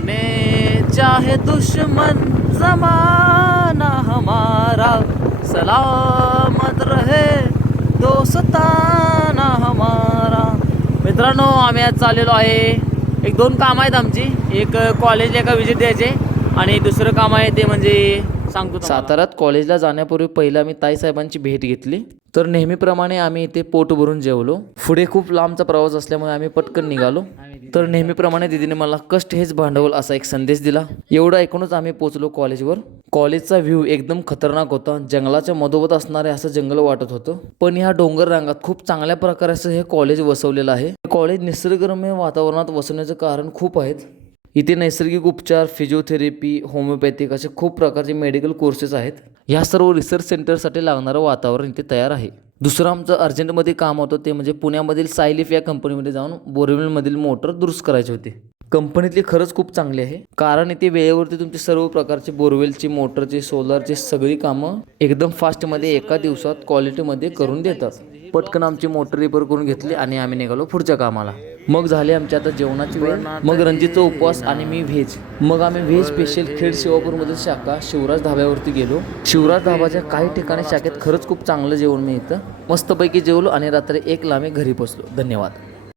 बने चाहे दुश्मन जमाना हमारा, सलामत रहे दोस्ताना हमारा. मित्रांनो, आम्ही आज चाललेलो आहे. एक दोन काम आहेत आमची. एक कॉलेजला एका विजिट द्यायचे आणि दुसरं काम आहे ते म्हणजे सांगतो. साताऱ्यात कॉलेजला जाण्यापूर्वी पहिला मी ताईसाहेबांची भेट घेतली. तर नेहमीप्रमाणे आम्ही इथे पोट भरून जेवलो. पुढे खूप लांबचा प्रवास असल्यामुळे आम्ही पटकन निघालो. तर नेहमीप्रमाणे दीदीने मला कष्ट हेच भांडवल असा एक संदेश दिला. एवढं ऐकूनच आम्ही पोचलो कॉलेजवर. कॉलेजचा व्ह्यू एकदम खतरनाक होता. जंगलाच्या मधोमध असणारे असं जंगल वाटत होतं. पण ह्या डोंगर रांगात खूप चांगल्या प्रकारे असं हे कॉलेज वसवलेलं आहे. कॉलेज निसर्गरम्य वातावरणात वसवण्याचं कारण खूप आहेत. इथे नैसर्गिक उपचार, फिजिओथेरपी, होमिओपॅथिक असे खूप प्रकारचे मेडिकल कोर्सेस आहेत. ह्या सर्व रिसर्च सेंटरसाठी लागणारं वातावरण इथे तयार आहे. दुसरं आमचं अर्जंटमध्ये काम होतं ते म्हणजे पुण्यामधील सायलिफ या कंपनीमध्ये जाऊन बोरवेलमधील मोटर दुरुस्त करायचे होते. कंपनीतली खरंच खूप चांगली आहे, कारण इथे वेळेवरती तुमची सर्व प्रकारची बोरवेलची, मोटरची, सोलरची सगळी कामं एकदम फास्टमध्ये एका दिवसात क्वालिटीमध्ये करून देतात. पटकन आमची मोटर रिपेअर करून घेतली आणि आम्ही निघालो पुढच्या कामाला. मग झाली आमची आता जेवणाची वेळ. मग रणजितचा उपवास आणि मी व्हेज. मग आम्ही व्हेज स्पेशल खेड शिवापूरमधील शाखा शिवराज धाब्यावरती गेलो. शिवराज धाबाच्या काही ठिकाणी शाखेत खरंच खूप चांगलं जेवण मिळतं. मस्तपैकी जेवलो आणि रात्री 1ला आम्ही घरी पोचलो. धन्यवाद.